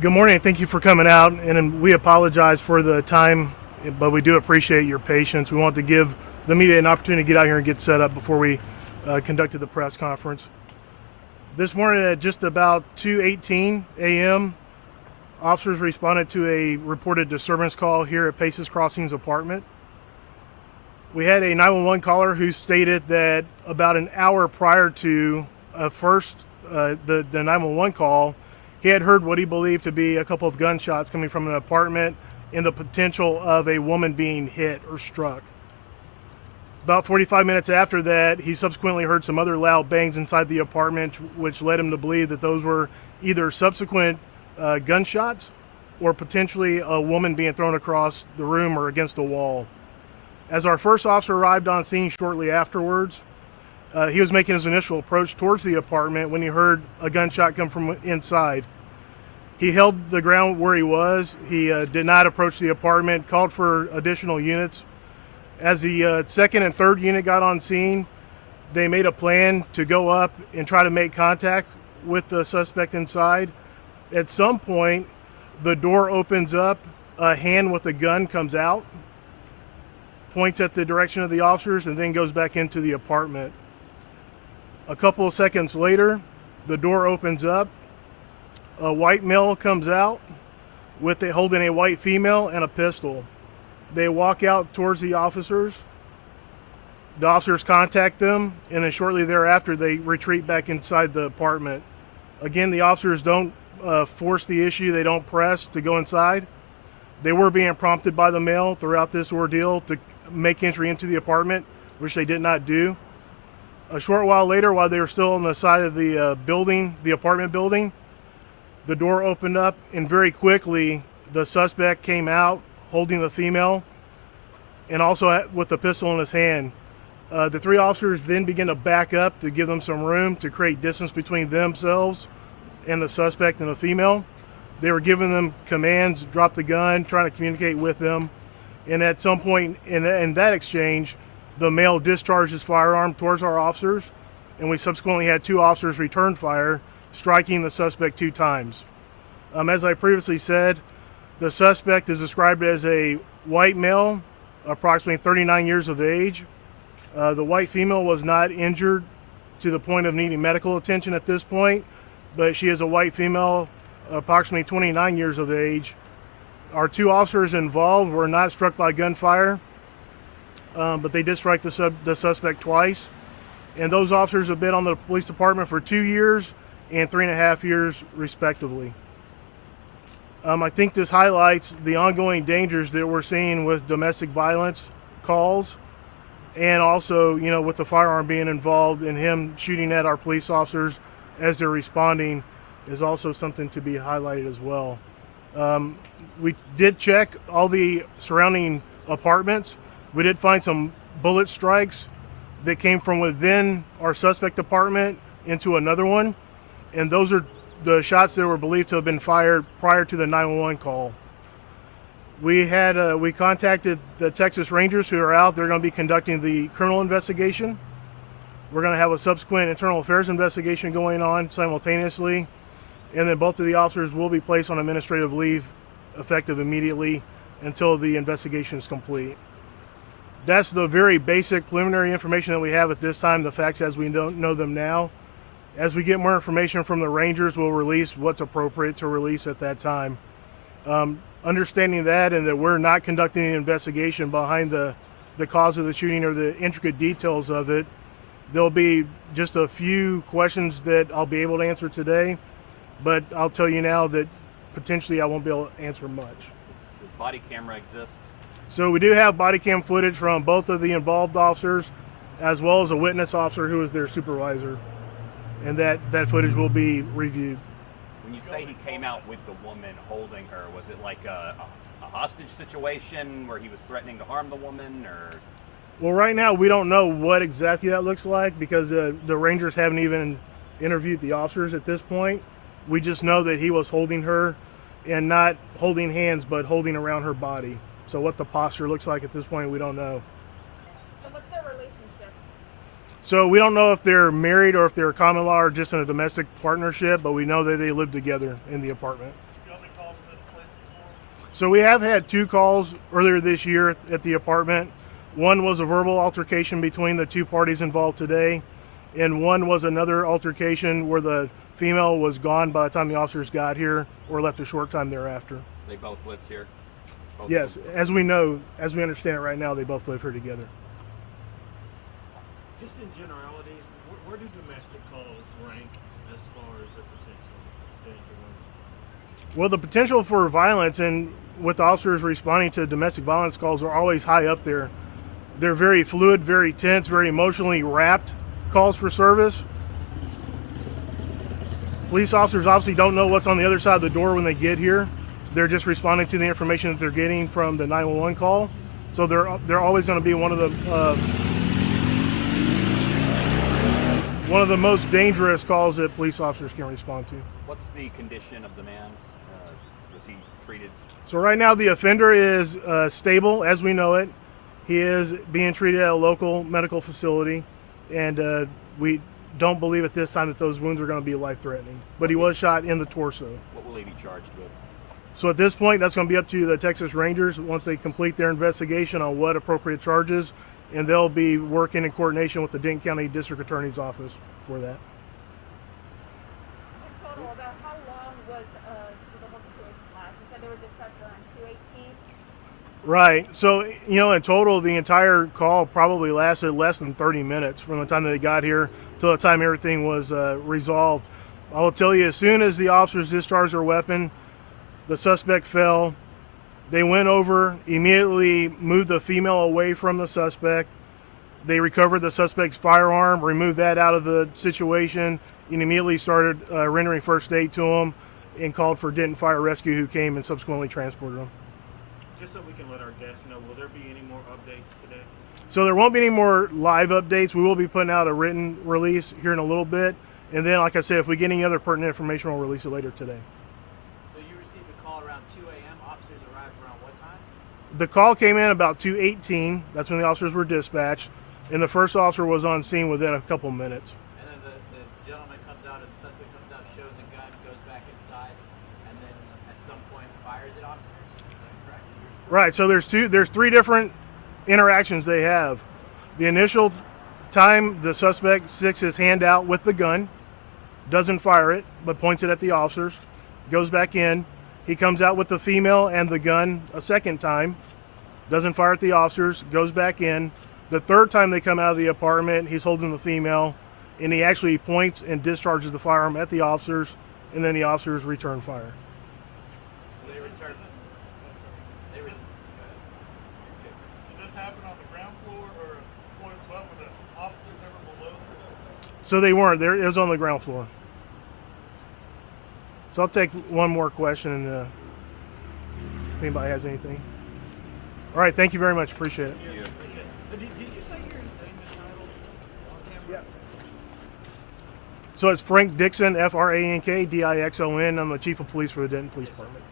Good morning. Thank you for coming out, and we apologize for the time, but we do appreciate your patience. We want to give the media an opportunity to get out here and get set up before we conducted the press conference. This morning at just about 2:18 a.m., officers responded to a reported disturbance call here at Paces Crossings apartment. We had a 911 caller who stated that about an hour prior to the 911 call, he had heard what he believed to be a couple of gunshots coming from an apartment and the potential of a woman being hit or struck. About 45 minutes after that, he subsequently heard some other loud bangs inside the apartment, which led him to believe that those were either subsequent gunshots or potentially a woman being thrown across the room or against the wall. As our first officer arrived on scene shortly afterwards, he was making his initial approach towards the apartment when he heard a gunshot come from inside. He held the ground where he was. He did not approach the apartment, called for additional units. As the second and third unit got on scene, they made a plan to go up and try to make contact with the suspect inside. At some point, the door opens up, a hand with a gun comes out, points at the direction of the officers, and then goes back into the apartment. A couple of seconds later, the door opens up. A white male comes out holding a white female and a pistol. They walk out towards the officers. The officers contact them, and then shortly thereafter, they retreat back inside the apartment. Again, the officers don't force the issue. They don't press to go inside. They were being prompted by the male throughout this ordeal to make entry into the apartment, which they did not do. A short while later, while they were still on the side of the apartment building, the door opened up, and very quickly the suspect came out holding the female and also with the pistol in his hand. The three officers then began to back up to give them some room to create distance between themselves and the suspect and the female. They were giving them commands, drop the gun, trying to communicate with them. And at some point in that exchange, the male discharged his firearm towards our officers, and we subsequently had two officers return fire, striking the suspect 2 times. As I previously said, the suspect is described as a white male, approximately 39 years of age. The white female was not injured to the point of needing medical attention at this point, but she is a white female, approximately 29 years of age. Our 2 officers involved were not struck by gunfire, but they did strike the suspect twice. And those officers have been on the police department for 2 years and 3.5 years, respectively. I think this highlights the ongoing dangers that we're seeing with domestic violence calls, and also, with the firearm being involved and him shooting at our police officers as they're responding is also something to be highlighted as well. We did check all the surrounding apartments. We did find some bullet strikes that came from within our suspect apartment into another one, and those are the shots that were believed to have been fired prior to the 911 call. We contacted the Texas Rangers who are out. They're going to be conducting the criminal investigation. We're going to have a subsequent internal affairs investigation going on simultaneously, and then both of the officers will be placed on administrative leave effective immediately until the investigation is complete. That's the very basic preliminary information that we have at this time, the facts as we don't know them now. As we get more information from the Rangers, we'll release what's appropriate to release at that time. Understanding that, and that we're not conducting an investigation behind the cause of the shooting or the intricate details of it, there'll be just a few questions that I'll be able to answer today, but I'll tell you now that potentially I won't be able to answer much. Does body camera exist? So we do have body cam footage from both of the involved officers, as well as a witness officer who is their supervisor, and that footage will be reviewed. When you say he came out with the woman holding her, was it like a hostage situation where he was threatening to harm the woman, or? Well, right now we don't know what exactly that looks like because the Rangers haven't even interviewed the officers at this point. We just know that he was holding her, and not holding hands, but holding around her body. So what the posture looks like at this point, we don't know. And what's their relationship? So we don't know if they're married or if they're common law or just in a domestic partnership, but we know that they live together in the apartment. Did you So we have had 2 calls earlier this year at the apartment. One was a verbal altercation between the 2 parties involved today, and one was another altercation where the female was gone by the time the officers got here or left a short time thereafter. They both lived here? Both of Yes, them? as we know, as we understand it right now, they both live here together. Just in generalities, where do domestic calls rank as far as the potential danger? Well, the potential for violence and with officers responding to domestic violence calls are always high up there. They're very fluid, very tense, very emotionally wrapped calls for service. Police officers obviously don't know what's on the other side of the door when they get here. They're just responding to the information that they're getting from the 911 call. So they're always going to be one of the most dangerous calls that police officers can respond to. What's the condition of the man? Was he treated? So right now the offender is stable as we know it. He is being treated at a local medical facility, and we don't believe at this time that those wounds are going to be life-threatening. But he was shot in the torso. What will he be charged with? So at this point, that's going to be up to the Texas Rangers once they complete their investigation on what appropriate charges, and they'll be working in coordination with the Denton County District Attorney's Office for that. In total, about how long was did the whole situation last? You said they were dispatched around 2:18. Right. So, in total, the entire call probably lasted less than 30 minutes from the time that they got here till the time everything was resolved. I will tell you, as soon as the officers discharged their weapon, the suspect fell. They went over, immediately moved the female away from the suspect. They recovered the suspect's firearm, removed that out of the situation, and immediately started rendering first aid to him and called for Denton Fire Rescue, who came and subsequently transported him. Just so we can let our guests know, will there be any more updates today? So there won't be any more live updates. We will be putting out a written release here in a little bit. And then, like I said, if we get any other pertinent information, we'll release it later today. So you received a call around 2 a.m. Officers arrived around what time? The call came in about 2:18. That's when the officers were dispatched. And the first officer was on scene within a couple minutes. And then the gentleman comes out, and the suspect comes out, shows a gun, goes back inside, and then at some point fires at officers. Is that correct? Right, so there's 3 different interactions they have. The initial time the suspect sticks his hand out with the gun, doesn't fire it, but points it at the officers, goes back in. He comes out with the female and the gun a second time, doesn't fire at the officers, goes back in. The third time they come out of the apartment, he's holding the female, and he actually points and discharges the firearm at the officers, and then the officers return fire. So they return. They return. Did this happen on the ground floor or floor as well? Were the officers ever below the suspect? So they weren't. It was on the ground floor. So I'll take one more question, and if anybody has anything. All right, thank you very much. Appreciate it. Yeah. Did you say your name and title on camera? Yeah. So it's Frank Dixon, Frank Dixon. I'm the Chief of Police for the Denton Police Department.